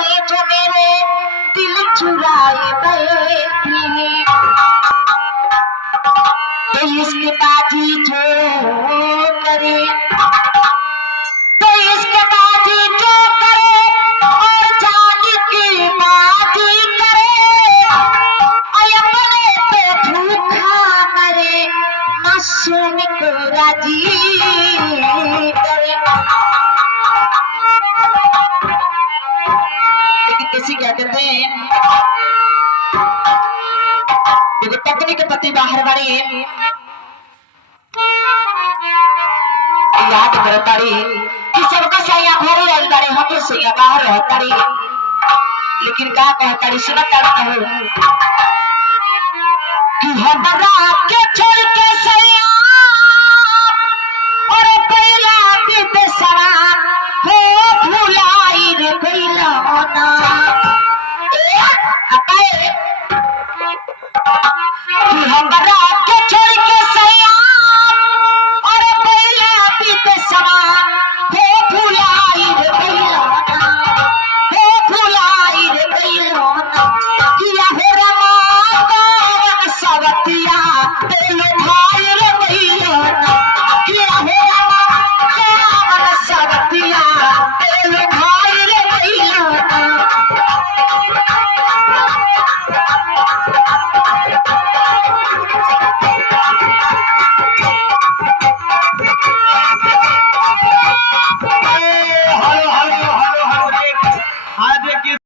ने जो मेरे दिल चुराए बैठी, तो इसके बाजी जो करे, तो इसके बाजी जो करे और जान की बाजी करे, अपने पे भूखा मरे मासूम को राजी करे। लेकिन किसी क्या कहते हैं, देखो पत्नी के पति बाहर बाड़ी याद करताड़ी कि सबका सैया घरे रही बाड़ी, हम सैया बाहर रहताड़ी। लेकिन का कहताड़ी सुना ताड़ा कहो कि हमरा के छोड़ के सैया और पहला बीते सवा हो भुलाई रे गइला ना। कि हमरा के छोड़